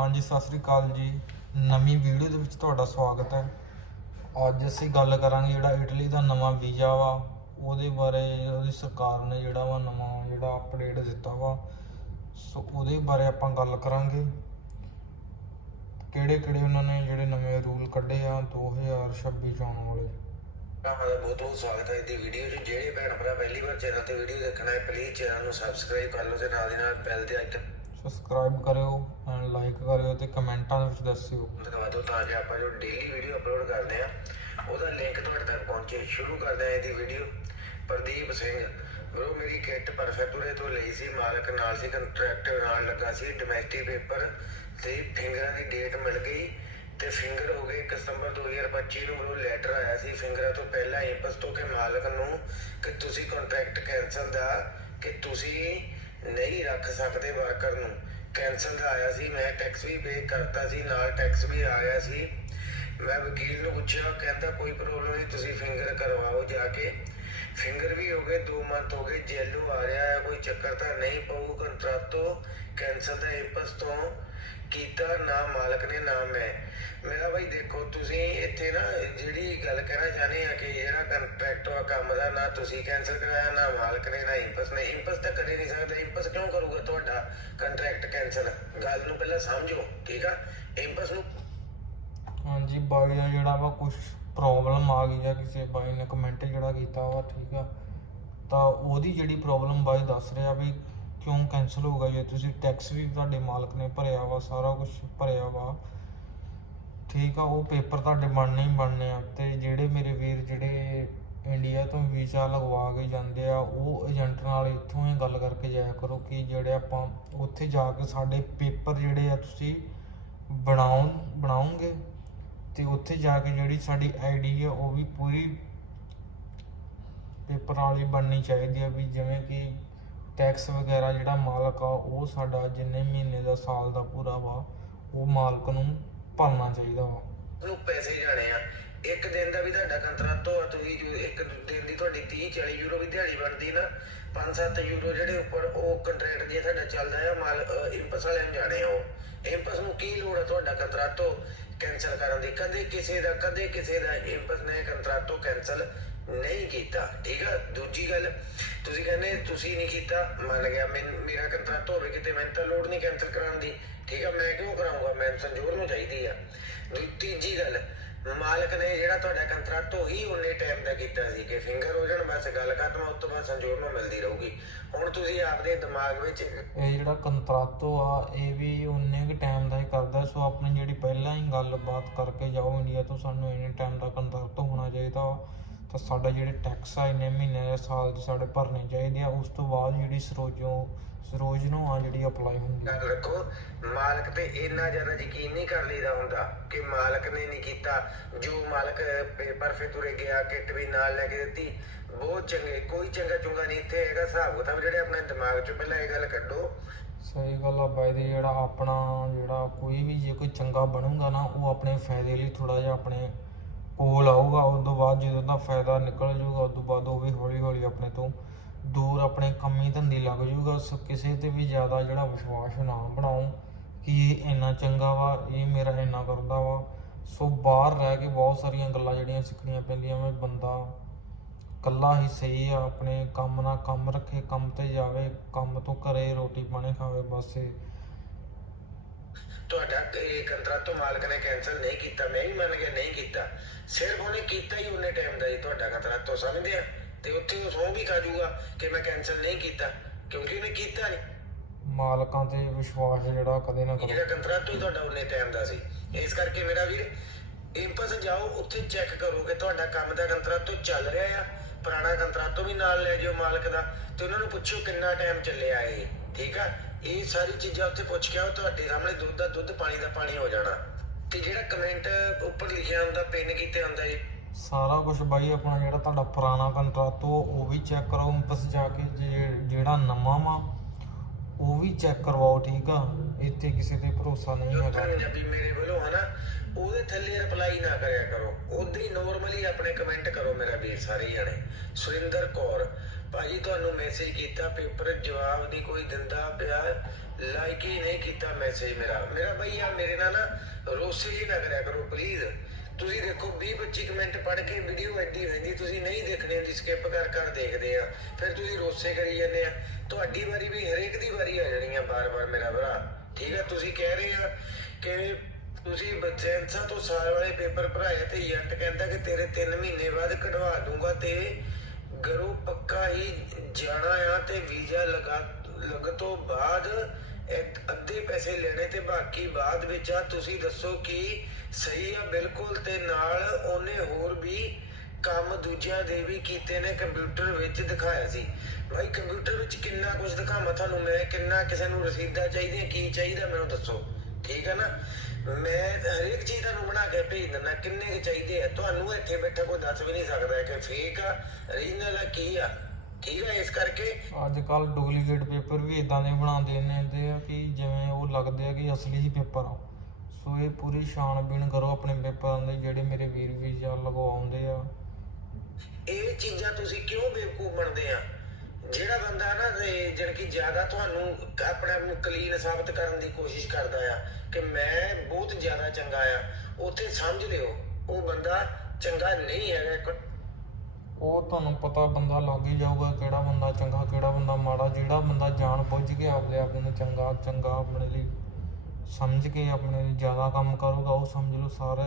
ਹਾਂਜੀ, ਸਤਿ ਸ੍ਰੀ ਅਕਾਲ ਜੀ। ਨਵੀਂ ਵੀਡੀਓ ਦੇ ਵਿੱਚ ਤੁਹਾਡਾ ਸਵਾਗਤ ਹੈ। ਅੱਜ ਅਸੀਂ ਗੱਲ ਕਰਾਂਗੇ ਜਿਹੜਾ ਇਟਲੀ ਦਾ ਨਵਾਂ ਵੀਜ਼ਾ ਵਾ, ਉਹਦੇ ਬਾਰੇ ਉਹਦੀ ਸਰਕਾਰ ਨੇ ਜਿਹੜਾ ਵਾ ਨਵਾਂ ਜਿਹੜਾ ਅਪਡੇਟ ਦਿੱਤਾ ਵਾ। ਸੋ ਉਹਦੇ ਬਾਰੇ ਆਪਾਂ ਗੱਲ ਕਰਾਂਗੇ। ਕਿਹੜੇ ਕਿਹੜੇ ਉਹਨਾਂ ਨੇ ਜਿਹੜੇ ਨਵੇਂ ਰੂਲ ਕੱਢੇ ਆ 2026 ਚ ਆਉਣ ਵਾਲੇ। ਭਰਾਵਾਂ ਬਹੁਤ ਬਹੁਤ ਸਵਾਗਤ ਹੈ ਇਹਦੀ ਵੀਡੀਓ 'ਚ। ਜਿਹੜੇ ਭੈਣ ਭਰਾ ਪਹਿਲੀ ਵਾਰ ਚੈਨਲ ਤੇ ਵੀਡੀਓ ਦੇਖਣਾ ਹੈ ਪਲੀਜ਼ ਚੈਨਲ ਨੂੰ ਸਬਸਕ੍ਰਾਈਬ ਕਰ ਲਓ ਤੇ ਨਾਲ ਦੀ ਨਾਲ ਬੈਲ ਦੇ ਆਈਕਨ ਸਬਸਕ੍ਰਾਈਬ ਕਰਿਓ ਐਂਡ ਲਾਈਕ ਕਰਿਓ ਤੇ ਕਮੈਂਟਾਂ ਦੇ ਵਿੱਚ ਦੱਸਿਓ। ਦਬਾ ਤਾਂ ਕਿ ਆਪਾਂ ਜੋ ਡੇਲੀ ਵੀਡੀਓ ਅਪਲੋਡ ਕਰਦੇ ਆ, ਉਹਦਾ ਲਿੰਕ ਤੁਹਾਡੇ ਤੱਕ ਪਹੁੰਚੇ। ਸ਼ੁਰੂ ਕਰਦੇ ਆ ਇਹਦੀ ਵੀਡੀਓ ਪ੍ਰਦੀਪ ਸਿੰਘ ਬਰੋ ਮੇਰੀ ਕਿੱਟ ਪਰਫੈਕਟੂਰੇ ਤੋਂ ਲਈ ਸੀ, ਮਾਲਕ ਨਾਲ ਸੀ ਕੰਟਰੈਕਟ ਨਾਲ ਲੱਗਾ ਸੀ ਡੋਮੈਸਟਿਕ ਪੇਪਰ ਤੇ ਫਿੰਗਰਾਂ ਦੀ ਡੇਟ ਮਿਲ ਗਈ ਤੇ ਫਿੰਗਰ ਹੋ ਗਏ 1 2025 ਨੂੰ ਮੈਨੂੰ ਲੈਟਰ ਆਇਆ ਸੀ ਫਿੰਗਰਾਂ ਤੋਂ ਪਹਿਲਾਂ ਇੰਪਸ ਤੋਂ ਕਿ ਮਾਲਕ ਨੂੰ ਕਿ ਤੁਸੀਂ ਕੰਟਰੈਕਟ ਕੈਨਸਲ ਦਾ, ਕਿ ਤੁਸੀਂ ਨਹੀਂ ਰੱਖ ਸਕਦੇ ਵਰਕਰ ਨੂੰ। ਕੈਂਸਲ ਦਾ ਆਇਆ ਸੀ, ਮੈਂ ਟੈਕਸ ਵੀ ਪੇ ਕਰਤਾ ਸੀ, ਨਾਲ ਟੈਕਸ ਵੀ ਆਇਆ ਸੀ। ਮੈਂ ਵਕੀਲ ਨੂੰ ਪੁੱਛਿਆ ਕਹਿੰਦਾ, ਕੋਈ ਪ੍ਰੋਬਲਮ ਨਹੀਂ, ਤੁਸੀਂ ਫਿੰਗਰ ਕਰਵਾਓ ਜਾ ਕੇ। ਫਿੰਗਰ ਵੀ ਹੋ ਗਏ 2 ਮੰਥ ਹੋ ਗਏ, ਜੈਲੂ ਆ ਰਿਹਾ ਹੈ, ਕੋਈ ਚੱਕਰ ਤਾਂ ਨਹੀਂ ਪਊ ਕੰਟਰੈਕਟੋ ਕੈਂਸਲ ਦਾ ਇੰਪਸ ਤੋਂ ਕੀਤਾ, ਨਾ ਮਾਲਕ ਨੇ, ਨਾ ਮੈਂ। ਮੇਰਾ ਭਾਈ ਦੇਖੋ, ਤੁਸੀਂ ਇੱਥੇ ਨਾ ਜਿਹੜੀ ਗੱਲ ਕਹਿਣਾ ਚਾਹਨੇ ਆ ਕਿ ਕੰਮ ਦਾ, ਨਾ ਤੁਸੀਂ ਕੈਨਸਲ ਕਰਾਇਆ, ਨਾ ਮਾਲਕ ਨੇ, ਨਾ ਇੰਪਸ ਨੇ। ਇੰਪਸ ਤਾਂ ਕਰੇ ਨਹੀਂ ਸਕਦਾ। ਇੰਪਸ ਕਿਉਂ ਕਰੂਗਾ ਤੁਹਾਡਾ ਕੰਟਰੈਕਟ ਕੈਨਸਲ ਗੱਲ ਨੂੰ ਪਹਿਲਾਂ ਸਮਝੋ, ਠੀਕ ਆ? ਇੰਪਸ ਨੂੰ ਹਾਂਜੀ, ਬਾਈ ਦਾ ਜਿਹੜਾ ਵਾ ਕੁਝ ਪ੍ਰੋਬਲਮ ਆ ਗਈ ਆ ਕਿਸੇ ਬਾਈ ਨੇ ਕਮੈਂਟ ਜਿਹੜਾ ਕੀਤਾ ਵਾ, ਠੀਕ ਆ? ਤਾਂ ਉਹਦੀ ਜਿਹੜੀ ਪ੍ਰੋਬਲਮ ਬਾਈ ਦੱਸ ਰਿਹਾ ਵੀ ਕਿਉਂ ਕੈਨਸਲ ਹੋ ਗਿਆ? ਜੇ ਤੁਸੀਂ ਟੈਕਸ ਵੀ ਤੁਹਾਡੇ ਮਾਲਕ ਨੇ ਭਰਿਆ ਵਾ, ਸਾਰਾ ਕੁਝ ਭਰਿਆ ਵਾ, ਠੀਕ ਆ? ਉਹ ਪੇਪਰ ਤੁਹਾਡੇ ਬਣਨੇ ਹੀ ਬਣਨੇ ਆ। ਤੇ ਜਿਹੜੇ ਮੇਰੇ ਵੀਰ ਜਿਹੜੇ ਇੰਡੀਆ ਤੋਂ ਵੀਜ਼ਾ ਲਗਵਾ ਕੇ ਜਾਂਦੇ ਆ, ਉਹ ਏਜੰਟ ਨਾਲ ਇੱਥੋਂ ਹੀ ਗੱਲ ਕਰਕੇ ਜਾਇਆ ਕਰੋ ਕਿ ਜਿਹੜੇ ਆਪਾਂ ਉੱਥੇ ਜਾ ਕੇ ਸਾਡੇ ਪੇਪਰ ਜਿਹੜੇ ਆ ਤੁਸੀਂ ਬਣਾਉਣ, ਬਣਾਉਂਗੇ ਤੇ ਉੱਥੇ ਜਾ ਕੇ ਜਿਹੜੀ ਸਾਡੀ ਆਈਡੀ ਆ, ਉਹ ਵੀ ਪੂਰੀ ਪੇਪਰ ਵਾਲੀ ਬਣਨੀ ਚਾਹੀਦੀ ਆ ਵੀ ਜਿਵੇਂ ਕਿ ਟੈਕਸ ਵਗੈਰਾ ਜਿਹੜਾ ਮਾਲਕ ਆ, ਉਹ ਸਾਡਾ ਜਿੰਨੇ ਮਹੀਨੇ ਦਾ ਸਾਲ ਦਾ ਪੂਰਾ ਵਾ, ਉਹ ਮਾਲਕ ਨੂੰ ਭਰਨਾ ਚਾਹੀਦਾ ਵਾ। ਨੂੰ ਪੈਸੇ ਜਾਣੇ ਆ। ਇੱਕ ਦਿਨ ਦਾ ਵੀ ਤੁਹਾਡਾ ਕੰਟਰੈਕਟ ਆ ਤੁਸੀਂ ਜੋ ਇੱਕ ਦਿਨ ਦੀ ਤੁਹਾਡੀ 30 40 ਯੂਰੋ ਵੀ ਦਿਹਾੜੀ ਬਣਦੀ ਨਾ 5-7 ਯੂਰੋ ਜਿਹੜੇ ਉੱਪਰ ਉਹ ਕੰਟਰੈਕਟ ਜੇ ਤੁਹਾਡਾ ਚੱਲਦਾ ਆ, ਮਾਲ ਇੰਪਸ ਵਾਲਿਆਂ ਨੂੰ ਜਾਣੇ ਆ ਇੰਪਸ ਨੂੰ ਕੀ ਲੋੜ ਆ ਤੁਹਾਡਾ ਕੰਟਰੈਕਟ ਕੈਨਸਲ ਕਰਨ ਦੀ? ਕਦੇ ਕਿਸੇ ਦਾ, ਕਦੇ ਕਿਸੇ ਦਾ ਇੰਪਸ ਨੇ ਕੰਟਰੈਕਟ ਕੈਨਸਲ ਨਹੀਂ ਕੀਤਾ, ਠੀਕ ਆ? ਦੂਜੀ ਗੱਲ, ਤੁਸੀਂ ਕਹਿੰਦੇ ਤੁਸੀਂ ਨਹੀਂ ਕੀਤਾ, ਮੰਨ ਗਿਆ ਮੈਨ- ਮੇਰਾ ਕੰਟਰੈਕਟ ਹੋਵੇ ਕਿਤੇ, ਮੈਨੂੰ ਤਾਂ ਲੋੜ ਨਹੀਂ ਕੈਨਸਲ ਕਰਾਉਣ ਦੀ, ਠੀਕ ਆ? ਮੈਂ ਕਿਉਂ ਕਰਾਉਂਗਾ ਮੈਂ ਸੰਜੋਰ ਨੂੰ ਚਾਹੀਦੀ ਆ। ਤੀਜੀ ਗੱਲ ਮਾਲਕ ਨੇ ਜਿਹੜਾ ਤੁਹਾਡਾ ਕੰਟਰੈਕਟ ਉਹੀ ਉਹਨੇ ਟਾਈਮ ਦਾ ਕੀਤਾ ਸੀ ਕਿ ਫਿੰਗਰ ਹੋ ਜਾਣ, ਬਸ ਗੱਲ ਖਤਮ, ਉਸ ਤੋਂ ਬਾਅਦ ਸੰਜੋਰ ਨੂੰ ਮਿਲਦੀ ਰਹੂਗੀ। ਹੁਣ ਤੁਸੀਂ ਆਪਦੇ ਦਿਮਾਗ ਵਿੱਚ ਇਹ ਜਿਹੜਾ ਕੰਤਰਾਤੋ ਆ, ਇਹ ਵੀ ਉਨੇ ਕੁ ਟਾਈਮ ਦਾ ਹੀ ਕਰਦਾ, ਸੋ ਆਪਣੀ ਜਿਹੜੀ ਪਹਿਲਾਂ ਹੀ ਗੱਲਬਾਤ ਕਰਕੇ ਜਾਓ ਇੰਡੀਆ ਤੋਂ, ਸਾਨੂੰ ਇੰਨੇ ਟਾਈਮ ਦਾ ਕੰਤਰਾਤੋ ਹੋਣਾ ਚਾਹੀਦਾ ਤਾਂ ਸਾਡਾ ਜਿਹੜੇ ਟੈਕਸ ਆ ਇੰਨੇ ਮਹੀਨੇ ਦੇ ਸਾਲ ਦੇ ਸਾਡੇ ਭਰਨੇ ਚਾਹੀਦੇ ਆ। ਉਸ ਤੋਂ ਬਾਅਦ ਜਿਹੜੀ ਸਰੋਜੋ ਸਰੋਜ ਨੂੰ ਆ ਜਿਹੜੀ ਅਪਲਾਈ ਹੁੰਦੀ। ਆ ਗੱਲ ਰੱਖੋ ਮਾਲਕ ਤੇ ਇੰਨਾ ਜ਼ਿਆਦਾ ਯਕੀਨ ਨਹੀਂ ਕਰ ਲਈਦਾ ਹੁੰਦਾ ਕਿ ਮਾਲਕ ਨੇ ਨਹੀਂ ਕੀਤਾ। ਜੋ ਮਾਲਕ ਪੇਪਰ ਫੇ ਤੁਰੇ ਗਿਆ ਕਿੱਟ ਵੀ ਨਾਲ ਲੈ ਕੇ ਦਿੱਤੀ ਬਹੁਤ ਚੰਗੇ ਕੋਈ ਚੰਗਾ ਚੁੰਗਾ ਨਹੀਂ ਇੱਥੇ ਹੈਗਾ। ਹਿਸਾਬ ਕਿਤਾਬ ਜਿਹੜੇ ਆਪਣੇ ਦਿਮਾਗ 'ਚੋਂ ਪਹਿਲਾਂ ਇਹ ਗੱਲ ਕੱਢੋ। ਸਹੀ ਗੱਲ ਆ ਬਾਈ ਦੇ ਜਿਹੜਾ ਆਪਣਾ ਜਿਹੜਾ ਕੋਈ ਵੀ ਜੇ ਕੋਈ ਚੰਗਾ ਬਣੂਗਾ ਨਾ ਉਹ ਆਪਣੇ ਫਾਇਦੇ ਲਈ ਥੋੜਾ ਜਿਹਾ ਆਪਣੇ ਕੋਲ ਆਊਗਾ, ਉਸ ਤੋਂ ਬਾਅਦ ਜਦੋਂ ਦਾ ਫਾਇਦਾ ਨਿਕਲ ਜਾਊਗਾ, ਉਸ ਤੋਂ ਬਾਅਦ ਉਹ ਵੀ ਹੌਲੀ ਹੌਲੀ ਆਪਣੇ ਤੋਂ ਦੂਰ ਆਪਣੇ ਕੰਮੀ ਧੰਦੀ ਲੱਗ ਜਾਊਗਾ। ਸੋ, ਕਿਸੇ ਤੇ ਵੀ ਜ਼ਿਆਦਾ ਜਿਹੜਾ ਵਿਸ਼ਵਾਸ ਨਾ ਬਣਾਓ ਕਿ ਇਹ ਇੰਨਾ ਚੰਗਾ ਵਾ, ਇਹ ਮੇਰਾ ਇੰਨਾ ਕਰਦਾ ਵਾ। ਸੋ ਬਾਹਰ ਰਹਿ ਕੇ ਬਹੁਤ ਸਾਰੀਆਂ ਗੱਲਾਂ ਜਿਹੜੀਆਂ ਸਿੱਖਣੀਆਂ ਪੈਂਦੀਆਂ ਵਾ ਬੰਦਾ ਕੱਲਾ ਹੀ ਸਹੀ ਆ, ਆਪਣੇ ਕੰਮ ਨਾਲ ਕੰਮ ਰੱਖੇ, ਕੰਮ ਤੇ ਜਾਵੇ, ਕੰਮ ਤੋਂ ਘਰੇ ਰੋਟੀ ਪਾਣੀ ਖਾਵੇ, ਬਸ ਤੁਹਾਡਾ ਇਹ ਕੰਟਰੈਕਟ ਮਾਲਕ ਨੇ ਕੈਨਸਲ ਨਹੀਂ ਕੀਤਾ ਮੈਂ ਵੀ ਮੰਨ ਗਿਆ ਨਹੀਂ ਕੀਤਾ। ਸਿਰਫ ਉਹਨੇ ਕੀਤਾ ਹੀ ਉਹਨੇ ਟਾਈਮ ਦਾ ਹੀ ਤੁਹਾਡਾ ਕੰਟਰੈਕਟ ਸਮਝਦੇ ਆ? ਤੇ ਉੱਥੇ ਉਹ ਸੌਂ ਵੀ ਖਾ ਜਾਊਗਾ ਕਿ ਮੈਂ ਕੈਨਸਲ ਨਹੀਂ ਕੀਤਾ ਕਿਉਂਕਿ ਉਹਨੇ ਕੀਤਾ ਨਹੀਂ। ਮਾਲਕਾਂ ਤੇ ਵਿਸ਼ਵਾਸ ਜਿਹੜਾ ਕਦੇ ਨਾ ਕਰੋ। ਜਿਹੜਾ ਕੰਟਰੈਕਟ ਹੀ ਤੁਹਾਡਾ ਉਹਨੇ ਟਾਈਮ ਦਾ ਸੀ। ਇਸ ਕਰਕੇ ਮੇਰਾ ਵੀਰ ਇੰਪਸ ਜਾਓ ਉੱਥੇ ਚੈੱਕ ਕਰੋ ਕਿ ਤੁਹਾਡਾ ਕੰਮ ਦਾ ਕੰਟਰੈਕਟ ਚੱਲ ਰਿਹਾ ਆ ਪੁਰਾਣਾ ਕੰਟਰੈਕਟ ਵੀ ਨਾਲ ਲੈ ਜਿਓ ਮਾਲਕ ਦਾ ਤੇ ਉਹਨਾਂ ਨੂੰ ਪੁੱਛੋ ਕਿੰਨਾ ਟਾਈਮ ਚੱਲਿਆ ਇਹ ਠੀਕ ਆ? ਇਹ ਸਾਰੀ ਚੀਜ਼ਾਂ ਉੱਥੇ ਪੁੱਛ ਕੇ ਆਓ, ਤੁਹਾਡੇ ਸਾਹਮਣੇ ਦੁੱਧ ਦਾ ਦੁੱਧ, ਪਾਣੀ ਦਾ ਪਾਣੀ ਹੋ ਜਾਣਾ। ਤੇ ਜਿਹੜਾ ਕਮੈਂਟ ਉੱਪਰ ਲਿਖਿਆ ਹੁੰਦਾ, ਪਿੰਨ ਕੀਤੇ ਹੁੰਦਾ ਜੀ ਸਾਰਾ ਕੁਝ ਬਾਈ, ਆਪਣਾ ਜਿਹੜਾ ਤੁਹਾਡਾ ਪੁਰਾਣਾ ਕੰਟਰੈਕਟ ਉਹ ਵੀ ਚੈੱਕ ਕਰੋ ਬਸ ਜਾ ਕੇ, ਜੇ ਜਿਹੜਾ ਨਵਾਂ ਵਾ ਉਹ ਵੀ ਚੈੱਕ ਕਰਵਾਓ ਠੀਕ ਆ? ਇੱਥੇ ਕਿਸੇ ਤੇ ਭਰੋਸਾ ਨਹੀਂ ਹੈਗਾ। ਪੰਜਾਬੀ ਮੇਰੇ ਵੱਲੋਂ ਹਨਾ? ਉਹਦੇ ਥੱਲੇ ਰਿਪਲਾਈ ਨਾ ਕਰਿਆ ਕਰੋ। ਉਦਾਂ ਹੀ ਨੋਰਮਲੀ ਆਪਣੇ ਕਮੈਂਟ ਕਰੋ ਮੇਰਾ ਵੀਰ ਸਾਰੇ ਜਣੇ। ਸੁਰਿੰਦਰ ਕੌਰ ਭਾਜੀ ਤੁਹਾਨੂੰ ਮੈਸੇਜ ਕੀਤਾ ਪੇਪਰ ਜਵਾਬ ਦੀ ਕੋਈ ਦਿੰਦਾ ਪਿਆ ਲਾਈਕ ਹੀ ਨਹੀਂ ਕੀਤਾ ਮੈਸੇਜ ਮੇਰਾ। ਮੇਰਾ ਬਈ ਮੇਰੇ ਨਾਲ ਨਾ ਰੋਸੇ ਜੀ ਨਾ ਕਰਿਆ ਕਰੋ ਪਲੀਜ਼ ਤੁਸੀਂ ਦੇਖੋ 20 25 ਕਮੈਂਟ ਪੜ੍ਹ ਕੇ ਵੀਡੀਓ ਐਡੀ ਹੋ ਤੁਸੀਂ ਨਹੀਂ ਦੇਖਣੀ ਹੁੰਦੀ ਸਕਿਪ ਕਰ ਕਰ ਦੇਖਦੇ ਆ। ਫਿਰ ਤੁਸੀਂ ਰੋਸੇ ਕਰੀ ਜਾਂਦੇ ਆ। ਤੁਹਾਡੀ ਵਾਰੀ ਵੀ ਹਰੇਕ ਦੀ ਵਾਰੀ ਆ ਜਾਣੀ ਆ ਬਾਰ-ਬਾਰ, ਮੇਰਾ ਭਰਾ। ਠੀਕ ਹੈ ਤੁਸੀਂ ਕਹਿ ਰਹੇ ਆ ਕਿ ਤੁਸੀਂ ਬੱਚੈਂਸਾ ਤੋਂ ਸਾਲ ਵਾਲੇ ਪੇਪਰ ਭਰਾਏ ਤੇ ਏਜੰਟ ਕਹਿੰਦਾ ਕਿ ਤੇਰੇ 3 ਮਹੀਨੇ ਬਾਅਦ ਕਢਵਾ ਦੂੰਗਾ ਤੇ ਗਰੂ ਪੱਕਾ ਹੀ ਜਾਣਾ ਆ ਤੇ ਵੀਜ਼ਾ ਲਗਾ, ਲਗ ਤੋਂ ਬਾਅਦ ਇੱਕ ਅੱਧੇ ਪੈਸੇ ਲੈਣੇ ਤੇ ਬਾਕੀ ਬਾਅਦ ਵਿੱਚ ਆ, ਤੁਸੀਂ ਦੱਸੋ ਕਿ ਸਹੀ ਆ ਬਿਲਕੁਲ ਤੇ ਨਾਲ ਉਹਨੇ ਹੋਰ ਵੀ ਕੰਮ ਦੂਜਿਆਂ ਦੇ ਵੀ ਕੀਤੇ ਨੇ ਕੰਪਿਊਟਰ ਵਿੱਚ ਦਿਖਾਇਆ ਸੀ। ਭਾਈ ਕੰਪਿਊਟਰ ਵਿੱਚ ਕਿੰਨਾ ਕੁਝ ਦਿਖਾਵਾਂ ਤੁਹਾਨੂੰ ਮੈਂ, ਕਿੰਨਾ ਕਿਸੇ ਨੂੰ ਰਸੀਦਾਂ ਚਾਹੀਦੀਆਂ, ਕੀ ਚਾਹੀਦਾ ਮੈਨੂੰ ਦੱਸੋ। ਠੀਕ ਹੈ ਨਾ? ਮੈਂ ਹਰੇਕ ਚੀਜ਼ ਤੁਹਾਨੂੰ ਬਣਾ ਕੇ ਭੇਜ ਦਿੰਦਾ, ਕਿੰਨੇ ਚਾਹੀਦੇ ਆ? ਤੁਹਾਨੂੰ ਇੱਥੇ ਬੈਠਾ ਕੋਈ ਦੱਸ ਵੀ ਨਹੀਂ ਸਕਦਾ ਕਿ ਫੇਕ ਆ ਰੀਜਨਲ ਆ, ਕੀ ਆ? ਠੀਕ ਆ ਇਸ ਕਰਕੇ? ਅੱਜ ਕੱਲ ਡੁਪਲੀਕੇਟ ਪੇਪਰ ਵੀ ਇਦਾਂ ਦੇ ਬਣਾਉਂਦੇ ਨੇ ਤੇ ਆ ਕਿ ਜਿਵੇਂ ਉਹ ਲੱਗਦੇ ਆ ਕਿ ਅਸਲੀ ਹੀ ਪੇਪਰ ਆ। ਸੋ ਇਹ ਪੂਰੀ ਛਾਣਬੀਣ ਕਰੋ ਆਪਣੇ ਪੇਪਰਾਂ ਦੇ ਜਿਹੜੇ ਮੇਰੇ ਵੀਰ ਵੀਜ਼ਾ ਲਗਵਾਉਂਦੇ ਆ। ਇਹ ਚੀਜ਼ਾਂ ਤੁਸੀਂ ਕਿਉਂ ਬੇਵਕੂਫ ਬਣਦੇ ਆ? ਜਿਹੜਾ ਬੰਦਾ ਨਾ ਜਣ ਕਿ ਜ਼ਿਆਦਾ ਤੁਹਾਨੂੰ ਆਪਣੇ ਕਲੀਨ ਸਾਬਤ ਕਰਨ ਦੀ ਕੋਸ਼ਿਸ਼ ਕਰਦਾ ਆ ਕਿ ਮੈਂ ਬਹੁਤ ਜ਼ਿਆਦਾ ਚੰਗਾ ਆ ਉੱਥੇ ਸਮਝ ਲਿਓ ਉਹ ਬੰਦਾ ਚੰਗਾ ਨਹੀਂ ਹੈਗਾ ਉਹ ਤੁਹਾਨੂੰ ਪਤਾ ਬੰਦਾ ਲੱਗ ਹੀ ਜਾਊਗਾ ਕਿਹੜਾ ਬੰਦਾ ਚੰਗਾ, ਕਿਹੜਾ ਬੰਦਾ ਮਾੜਾ, ਜਿਹੜਾ ਬੰਦਾ ਜਾਣ ਬੁੱਝ ਕੇ ਆਪਦੇ ਆਪ ਨੂੰ ਚੰਗਾ ਚੰਗਾ ਆਪਣੇ ਲਈ ਸਮਝ ਕੇ ਆਪਣੇ ਲਈ ਜ਼ਿਆਦਾ ਕੰਮ ਕਰੂਗਾ, ਉਹ ਸਮਝ ਲਓ ਸਾਰੇ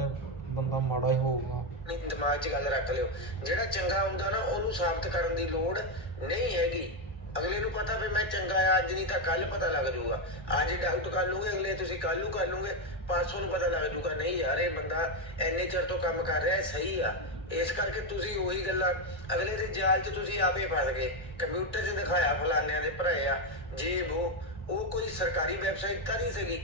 ਬੰਦਾ ਮਾੜਾ ਹੀ ਹੋਊਗਾ। ਨਹੀਂ, ਦਿਮਾਗ 'ਚ ਗੱਲ ਰੱਖ ਲਿਓ। ਜਿਹੜਾ ਚੰਗਾ ਹੁੰਦਾ ਨਾ, ਉਹਨੂੰ ਸਾਬਤ ਕਰਨ ਦੀ ਲੋੜ ਨਹੀਂ ਹੈਗੀ। ਅਗਲੇ ਨੂੰ ਪਤਾ ਵੀ ਮੈਂ ਚੰਗਾ ਆ, ਅੱਜ ਨਹੀਂ ਤਾਂ ਕੱਲ ਪਤਾ ਲੱਗ ਜਾਊਗਾ। ਅੱਜ ਡਾਊਟ ਕਰ ਲੂਗੇ, ਅਗਲੇ ਤੁਸੀਂ ਕੱਲ ਨੂੰ ਕਰ ਲੂਗੇ, ਪਰਸੋਂ ਨੂੰ ਪਤਾ ਲੱਗ ਜਾਊਗਾ, ਨਹੀਂ ਯਾਰ, ਇਹ ਬੰਦਾ ਐਨੇ ਚਿਰ ਤੋਂ ਕੰਮ ਕਰ ਰਿਹਾ ਸਹੀ ਆ। ਇਸ ਕਰਕੇ ਤੁਸੀਂ ਉਹੀ ਗੱਲਾਂ, ਅਗਲੇ ਦੇ ਜਾਲ 'ਚ ਤੁਸੀਂ ਆਪੇ ਫਸ ਗਏ। ਕੰਪਿਊਟਰ 'ਚ ਦਿਖਾਇਆ ਫਲਾਨਿਆਂ ਦੇ ਭਰਾਏ ਆ ਜੇ ਉਹ ਉਹ ਕੋਈ ਸਰਕਾਰੀ ਵੈਬਸਾਈਟ ਤਾਂ ਨਹੀਂ ਸੀਗੀ।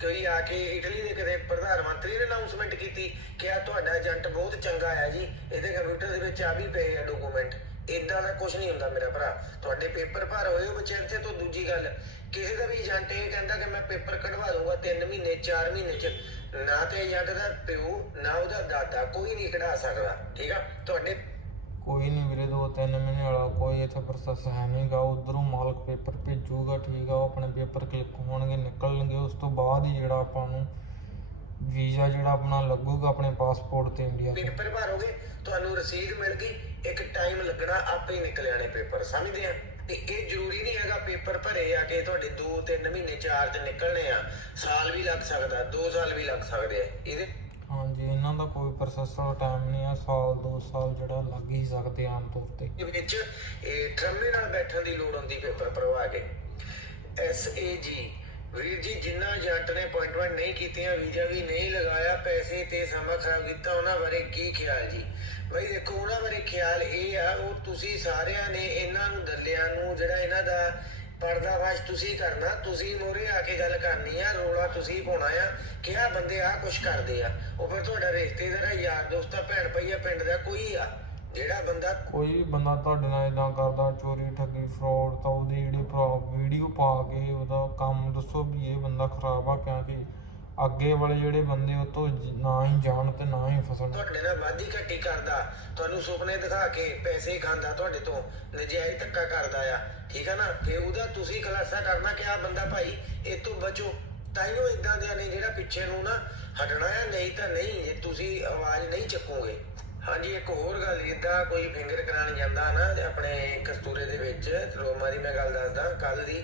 ਕੋਈ ਆ ਕੇ ਇਟਲੀ ਦੇ ਕਿਤੇ ਪ੍ਰਧਾਨ ਮੰਤਰੀ ਨੇ ਅਨਾਉਂਸਮੈਂਟ ਕੀਤੀ ਕਿ ਆ ਤੁਹਾਡਾ ਏਜੰਟ ਬਹੁਤ ਚੰਗਾ ਆ ਜੀ, ਇਹਦੇ ਕੰਪਿਊਟਰ ਦੇ ਵਿੱਚ ਆ ਵੀ ਪਏ ਆ ਡਾਕੂਮੈਂਟ ਇਦਾਂ ਦਾ ਕੁਝ ਨਹੀਂ ਹੁੰਦਾ ਮੇਰਾ ਭਰਾ। ਤੁਹਾਡੇ ਪੇਪਰ ਭਰ ਹੋਏ ਹੋ ਬਚੈਂਸੇ ਤੋਂ ਦੂਜੀ ਗੱਲ। ਕਿਸੇ ਦਾ ਵੀ ਏਜੰਟ ਇਹ ਕਹਿੰਦਾ ਕਿ ਮੈਂ ਪੇਪਰ ਕਢਵਾ ਦੂੰਗਾ 3 ਮਹੀਨੇ 4 ਮਹੀਨੇ ਚ। ਨਾ ਤੇ ਏਜੰਟ ਦਾ ਪਿਓ, ਨਾ ਉਹਦਾ ਦਾਦਾ ਕੋਈ ਨਹੀਂ ਕਢਾ ਸਕਦਾ, ਠੀਕ ਆ? ਤੁਹਾਡੇ ਕੋਈ ਨਹੀਂ ਵੀਰੇ, ਦੋ ਤਿੰਨ ਮਹੀਨੇ ਵਾਲਾ ਕੋਈ ਇੱਥੇ ਪ੍ਰੋਸੈਸ ਹੈ ਨਹੀਂਗਾ ਉਧਰੋਂ ਮਾਲਕ ਪੇਪਰ ਭੇਜੂਗਾ, ਠੀਕ ਆ, ਉਹ ਆਪਣੇ ਪੇਪਰ ਕਲਿੱਕ ਹੋਣਗੇ, ਨਿਕਲਣਗੇ। ਉਸ ਤੋਂ ਬਾਅਦ ਹੀ ਜਿਹੜਾ ਆਪਾਂ ਨੂੰ ਵੀਜ਼ਾ ਜਿਹੜਾ ਆਪਣਾ ਲੱਗੂਗਾ ਆਪਣੇ ਪਾਸਪੋਰਟ ਤੇ ਇੰਡੀਆ ਤੇ। ਪੇਪਰ ਭਰੋਗੇ ਤੁਹਾਨੂੰ ਰਸੀਦ ਮਿਲ ਗਈ ਇੱਕ ਟਾਈਮ ਲੱਗਣਾ ਆਪੇ ਹੀ ਨਿਕਲ ਆਣੇ ਪੇਪਰ ਸਮਝਦੇ ਆ? ਤੇ ਇਹ ਜ਼ਰੂਰੀ ਨਹੀਂ ਹੈਗਾ ਪੇਪਰ ਭਰੇ ਆ ਕਿ ਤੁਹਾਡੇ 2-3 ਮਹੀਨੇ 4 ਚ ਨਿਕਲਣੇ ਆ ਸਾਲ ਵੀ ਲੱਗ ਸਕਦਾ 2 ਸਾਲ ਵੀ ਲੱਗ ਸਕਦੇ ਆ ਇਹਦੇ ਹਾਂਜੀ ਇਹਨਾਂ ਦਾ ਕੋਈ ਪ੍ਰੋਸੈਸ ਦਾ ਟਾਈਮ ਨਹੀਂ ਆ ਸਾਲ ਦੋ ਸਾਲ ਜਿਹੜਾ ਲੱਗ ਹੀ ਸਕਦੇ ਆ ਆਮ ਤੌਰ ਤੇ। ਵਿੱਚ ਇਹ ਟਰਮੇ ਨਾਲ ਬੈਠਣ ਦੀ ਲੋੜ ਹੁੰਦੀ ਪੇਪਰ ਭਰਵਾ ਕੇ। ਐਸ ਏ ਜੀ ਵੀਰ ਜੀ, ਜਿੰਨਾ ਏਜੰਟ ਨੇ ਅਪਾਇੰਟਮੈਂਟ ਨਹੀਂ ਕੀਤੀਆਂ, ਵੀਜ਼ਾ ਵੀ ਨਹੀਂ ਲਗਾਇਆ, ਪੈਸੇ ਤੇ ਸਮਾਂ ਖਰਾਬ ਕੀਤਾ, ਉਹਨਾਂ ਬਾਰੇ ਕੀ ਖਿਆਲ ਜੀ? ਬਈ ਦੇਖੋ, ਉਹਨਾਂ ਬਾਰੇ ਖਿਆਲ ਇਹ ਆ, ਉਹ ਤੁਸੀਂ ਸਾਰਿਆਂ ਨੇ ਇਹਨਾਂ ਨੂੰ ਦੱਲਿਆਂ ਨੂੰ, ਜਿਹੜਾ ਇਹਨਾਂ ਦਾ ਪਰਦਾਵਾਸ਼ ਤੁਸੀਂ ਕਰਨਾ, ਤੁਸੀਂ ਮੋਰੇ ਆ ਕੇ ਗੱਲ ਕਰਨੀ ਆ, ਰੋਲਾ ਤੁਸੀਂ ਪਾਉਣਾ ਆ, ਕਿ ਆ ਬੰਦੇ ਆ ਕੁਛ ਕਰਦੇ ਆ। ਉਹ ਫਿਰ ਤੁਹਾਡਾ ਰਿਸ਼ਤੇਦਾਰ ਆ, ਯਾਰ ਦੋਸਤ ਆ ਭੈਣ ਭਈਆ ਪਿੰਡ ਦਾ ਕੋਈ ਆ। ਜਿਹੜਾ ਬੰਦਾ ਕੋਈ ਵੀ ਬੰਦਾ ਤੁਹਾਡੇ ਨਾਲ ਇਦਾਂ ਕਰਦਾ ਚੋਰੀ ਠੱਗੀ ਫਰਾਡ ਤਾਂ ਉਹਦੀ ਜਿਹੜੀ ਵੀਡੀਓ ਪਾ ਕੇ ਉਹਦਾ ਕੰਮ ਦੱਸੋ ਵੀ ਇਹ ਬੰਦਾ ਖਰਾਬ ਆ ਕਿਉਂਕਿ ਅੱਗੇ ਵਾਲੇ ਜਿਹੜੇ ਬੰਦੇ ਉਹ ਤੋਂ ਨਾ ਹੀ ਜਾਣ ਤੇ ਨਾ ਹੀ ਫਸਣ। ਤੁਹਾਡੇ ਨਾਲ ਵਾਧੀ ਘੱਟੀ ਕਰਦਾ ਤੁਹਾਨੂੰ ਸੁਪਨੇ ਦਿਖਾ ਕੇ ਪੈਸੇ ਖਾਂਦਾ ਤੁਹਾਡੇ ਤੋਂ ਨਜਾਇਜ਼ ਧੱਕਾ ਕਰਦਾ ਆ ਠੀਕ ਆ ਨਾ? ਫੇ ਉਹਦਾ ਤੁਸੀਂ ਖੁਲਾਸਾ ਕਰਨਾ ਕਿ ਆ ਬੰਦਾ ਭਾਈ ਇਹ ਤੋਂ ਬਚੋ ਤਾਈਓ ਇਦਾਂ ਦੇ ਨੇ ਜਿਹੜਾ ਪਿੱਛੇ ਨੂੰ ਨਾ ਹਟਣਾ ਆ ਨਹੀਂ ਤਾਂ ਨਹੀਂ ਜੇ ਤੁਸੀਂ ਆਵਾਜ਼ ਨਹੀਂ ਚੱਕੋਗੇ। ਹਾਂਜੀ, ਇੱਕ ਹੋਰ ਗੱਲ ਜਿੱਦਾਂ ਕੋਈ ਫਿੰਗਰ ਕਰਾਉਣ ਜਾਂਦਾ ਨਾ ਤੇ ਆਪਣੇ ਕਸਤੂਰੇ ਦੇ ਵਿੱਚ ਰੋਮਾ ਦੀ ਮੈਂ ਗੱਲ ਦੱਸਦਾ ਕੱਲ ਦੀ,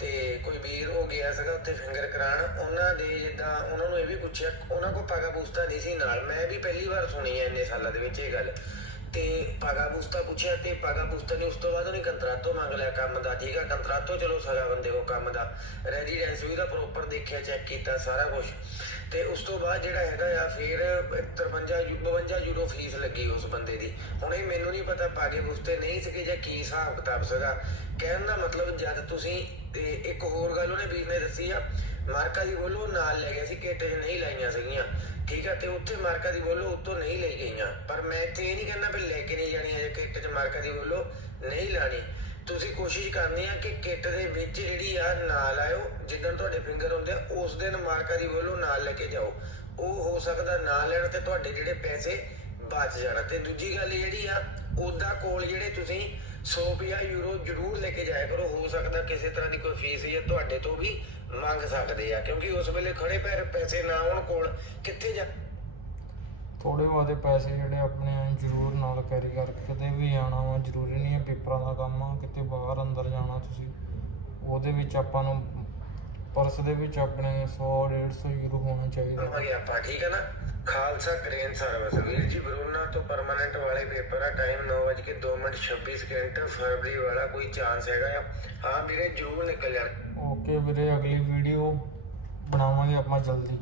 ਤੇ ਕੋਈ ਵੀਰ ਹੋ ਗਿਆ ਸੀਗਾ ਉੱਥੇ ਫਿੰਗਰ ਕਰਾਉਣ, ਉਹਨਾਂ ਦੇ ਜਿੱਦਾਂ ਉਹਨਾਂ ਨੂੰ ਇਹ ਵੀ ਪੁੱਛਿਆ, ਉਹਨਾਂ ਕੋਲ ਪਾਗਾ ਬੂਸਤਾ ਨਹੀਂ ਸੀ ਨਾਲ, ਮੈਂ ਵੀ ਪਹਿਲੀ ਵਾਰ ਸੁਣੀ ਹੈ ਇੰਨੇ ਸਾਲਾਂ ਦੇ ਵਿੱਚ ਇਹ ਗੱਲ। ਤੇ ਪਾਗਾ ਬੂਸਤਾ ਪੁੱਛਿਆ ਤੇ ਪਾਗਾ ਬੂਸਤਾ ਨੇ ਉਸ ਤੋਂ ਬਾਅਦ ਉਹਨੇ ਕੰਤਰਾਤੋ ਮੰਗ ਲਿਆ ਕੰਮ ਦਾ, ਠੀਕ ਆ? ਕੰਤਰਾਤੋ ਚਲੋ ਸਗਾ ਬੰਦੇ ਕੋ ਕੰਮ ਦਾ। ਰੈਜ਼ੀਡੈਂਸ ਵੀ ਉਹਦਾ ਪ੍ਰੋਪਰ ਦੇਖਿਆ ਚੈੱਕ ਕੀਤਾ, ਸਾਰਾ ਕੁਝ ਤੇ ਉਸ ਤੋਂ ਬਾਅਦ ਜਿਹੜਾ ਹੈਗਾ ਆ, ਫਿਰ 53 ਯੂ- 52 ਯੂਰੋ ਫੀਸ ਲੱਗੀ ਉਸ ਬੰਦੇ ਦੀ। ਹੁਣ ਇਹ ਮੈਨੂੰ ਨਹੀਂ ਪਤਾ ਪਾਗੇ ਬੂਸਤੇ ਨਹੀਂ ਸੀਗੇ ਜਾਂ ਕੀ ਹਿਸਾਬ ਕਿਤਾਬ ਸੀਗਾ। ਕਹਿਣ ਦਾ ਮਤਲਬ ਜਦ ਤੁਸੀਂ ਇੱਕ ਹੋਰ ਗੱਲ ਉਹਨੇ ਵੀਰ ਨੇ ਦੱਸੀ ਆ, ਮਾਰਕਾ ਜੀ ਬੋਲੋ ਨਾਲ ਲੈ ਗਿਆ ਸੀ, ਕਿੱਟ 'ਚ ਨਹੀਂ ਲਾਈਆਂ ਸੀਗੀਆਂ। ਠੀਕ ਆ, ਤੇ ਉੱਥੇ ਮਾਰਕਾ ਦੀ ਬੋਲੋ ਉੱਤੋਂ ਨਹੀਂ ਲਈ ਗਈਆਂ ਪਰ ਮੈਂ ਇੱਥੇ ਇਹ ਨਹੀਂ ਕਹਿੰਦਾ ਵੀ ਲੈ ਕੇ ਨਹੀਂ ਜਾਣੀਆਂ ਜੇ ਕਿੱਟ 'ਚ ਮਾਰਕਾ ਦੀ ਬੋਲੋ ਨਹੀਂ ਲਾਣੀ। ਤੁਸੀਂ ਕੋਸ਼ਿਸ਼ ਕਰਨੀ ਆ ਕਿ ਕਿੱਟ ਦੇ ਵਿੱਚ ਜਿਹੜੀ ਆ ਨਾ ਲਾਇਓ ਜਿੱਦਣ ਤੁਹਾਡੇ ਫਿੰਗਰ ਹੁੰਦੇ ਆ, ਉਸ ਦਿਨ ਮਾਰਕਾ ਦੀ ਬੋਲੋ ਨਾਲ ਲੈ ਕੇ ਜਾਓ। ਉਹ ਹੋ ਸਕਦਾ ਨਾ ਲੈਣ ਤੇ ਤੁਹਾਡੇ ਜਿਹੜੇ ਪੈਸੇ ਬਚ ਜਾਣਾ। ਤੇ ਦੂਜੀ ਗੱਲ ਜਿਹੜੀ ਆ, ਉਹਦਾ ਕੋਲ ਜਿਹੜੇ ਤੁਸੀਂ 100 ਰੁਪਿਆ ਯੂਰੋ ਜ਼ਰੂਰ ਲੈ ਕੇ ਜਾਇਆ ਕਰੋ। ਹੋ ਸਕਦਾ ਕਿਸੇ ਤਰ੍ਹਾਂ ਦੀ ਕੋਈ ਫੀਸ ਜਾਂ ਤੁਹਾਡੇ ਤੋਂ ਵੀ ਮੰਗ ਸਕਦੇ ਆ, ਕਿਉਂਕਿ ਉਸ ਵੇਲੇ ਖੜੇ ਪੈਰ ਪੈਸੇ ਨਾ ਹੋਣ ਕੋਲ। ਕਿੱਥੇ ਜਾ ਥੋੜੇ ਬਹੁਤੇ ਪੈਸੇ ਜਿਹੜੇ ਆਪਣੇ ਜ਼ਰੂਰ ਨਾਲ ਕੈਰੀ ਕਰਕੇ ਕਿਤੇ ਵੀ ਜਾਣਾ ਵਾ, ਜ਼ਰੂਰੀ ਨਹੀਂ ਹੈ ਪੇਪਰਾਂ ਦਾ ਕੰਮ ਆ, ਕਿਤੇ ਬਾਹਰ ਅੰਦਰ ਜਾਣਾ ਤੁਸੀਂ। ਉਹਦੇ ਵਿੱਚ ਆਪਾਂ ਨੂੰ ਪਰਸ ਦੇ ਵਿੱਚ ਆਪਣੇ 100 150 ਯੂਰੋ ਹੋਣਾ ਚਾਹੀਦਾ। ਆਪਾਂ ਠੀਕ ਹੈ ਨਾ? Khalsa crane service. ਵੀਰ ਜੀ ਬਰੂਨਾ ਤੋਂ ਪਰਮਾਨੈਂਟ ਵਾਲੇ ਪੇਪਰ ਆ। ਟਾਈਮ 9:02 ਮਿੰਟ 26 ਸਕਿੰਟ ਫਰਵਰੀ ਵਾਲਾ ਕੋਈ ਚਾਂਸ ਹੈਗਾ ਆ। ਹਾਂ ਵੀਰੇ ਜਰੂਰ ਨਿਕਲ ਜਾਣ ਓਕੇ ਵੀਰੇ ਅਗਲੀ ਵੀਡੀਓ ਬਣਾਵਾਂਗੇ ਆਪਾਂ ਜਲਦੀ।